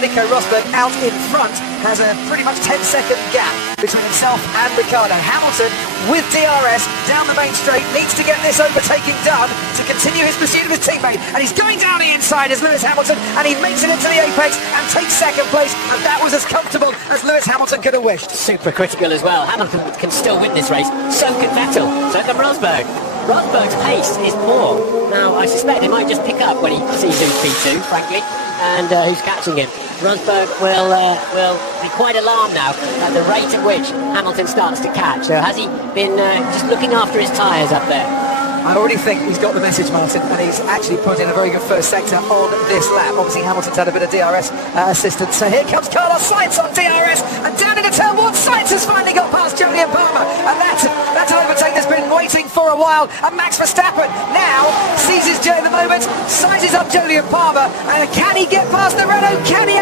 Nico Rosberg out in front has a pretty much 10-second gap between himself and Ricciardo. Hamilton with DRS down the main straight needs to get this overtaking done to continue his pursuit of his teammate, and he's going down the inside as Lewis Hamilton, and he makes it into the apex and takes second place, and that was as comfortable as Lewis Hamilton could have wished. Super critical as well. Hamilton can still win this race, so can Vettel, so can Rosberg. Rosberg's pace is poor. Now, I suspect he might just pick up when he sees who's P2, frankly, and who's catching him. Rosberg will be quite alarmed now at the rate at which Hamilton starts to catch. So has he been just looking after his tyres up there? I already think he's got the message, Martin, and he's actually put in a very good first sector on this lap. Obviously, Hamilton's had a bit of DRS assistance. So here comes Carlos Sainz on DRS, and down into turn one, Sainz has finally got past Julian Palmer, and that's an overtake that's been waiting for a while. And Max Verstappen now seizes the moment, sizes up Julian Palmer, and can he get past the Renault? Can he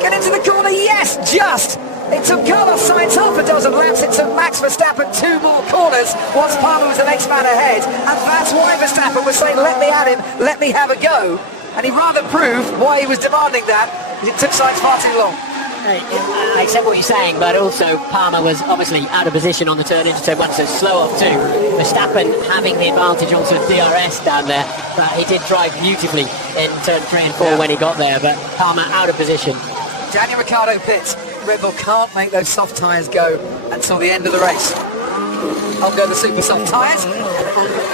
get into the corner? Yes, just. It took Carlos Sainz half a dozen laps, it took Max Verstappen 2 more corners once Palmer was the next man ahead, and that's why Verstappen was saying, let me at him, let me have a go. And he rather proved why he was demanding that, it took Sainz far too long. I accept what you're saying, but also Palmer was obviously out of position on the turn into turn one, so slow off too. Verstappen having the advantage also of DRS down there, but he did drive beautifully in turn 3 and 4 when he got there, but Palmer out of position. Daniel Ricciardo pits. Red Bull can't make those soft tyres go until the end of the race. On go the super soft tyres.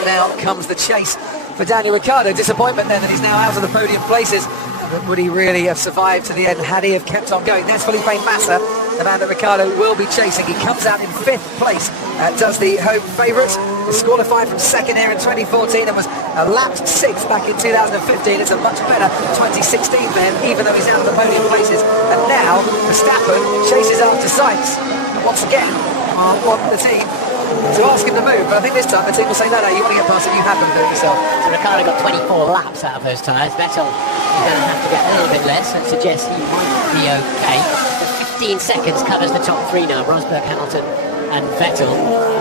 Now comes the chase for Daniel Ricciardo. Disappointment then that he's now out of the podium places. But would he really have survived to the end had he have kept on going? There's Felipe Massa, the man that Ricciardo will be chasing. He comes out in 5th place, does the home favourites. Disqualified from 2nd here in 2014 and was lapped 6th back in 2015. It's a much better 2016 for him, even though he's out of the podium places. And now Verstappen chases after Sainz. And once again, I want the team to ask him to move, but I think this time the team will say, no, you want to get past it, you have them, do it yourself. So Ricciardo got 24 laps out of those tyres. Vettel is going to have to get a little bit less. That suggests he might be okay. 15 seconds covers the top 3 now. Rosberg, Hamilton and Vettel,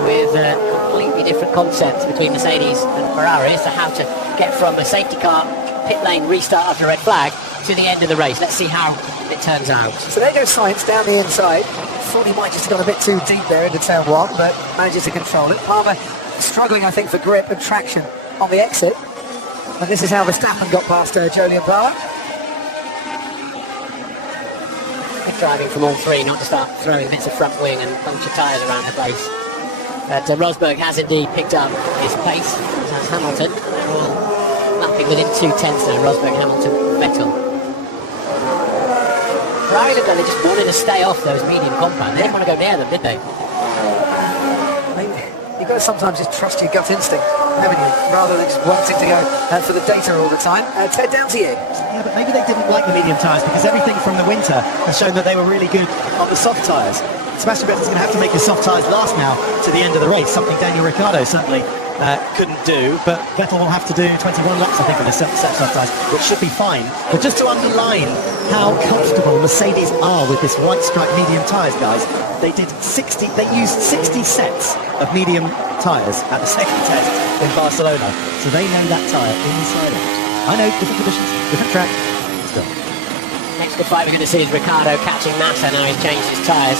with completely different concepts between Mercedes and Ferrari as to how to get from a safety car pit lane restart after a red flag to the end of the race. Let's see how it turns out. So there goes Sainz down the inside. Thought he might just have gone a bit too deep there into turn 1, but manages to control it. Palmer struggling, I think, for grip and traction on the exit. And this is how Verstappen got past Julian Palmer. Driving from all 3, not to start throwing bits of front wing and bunch of tyres around the place. But Rosberg has indeed picked up his pace, as has Hamilton. They're all lapping within 2 tenths now, Rosberg, Hamilton, Vettel. Ferrari looked like they just wanted to stay off those medium compound. They didn't want to go near them, did they? I mean, you've got to sometimes just trust your gut instinct, haven't you? Rather than just wanting to go for the data all the time. Ted, down to you. Yeah, but maybe they didn't like the medium tyres because everything from the winter has shown that they were really good on the soft tyres. Sebastian Vettel's going to have to make his soft tyres last now to the end of the race, something Daniel Ricciardo certainly couldn't do, but Vettel will have to do 21 laps, I think, with the soft tyres, which should be fine. But just to underline how comfortable Mercedes are with this white stripe medium tyres, guys, they used 60 sets of medium tyres at the second test in Barcelona, so they know that tyre inside out. I know, different conditions, different track, still. Next good fight we're going to see is Ricciardo catching Massa now he's changed his tyres.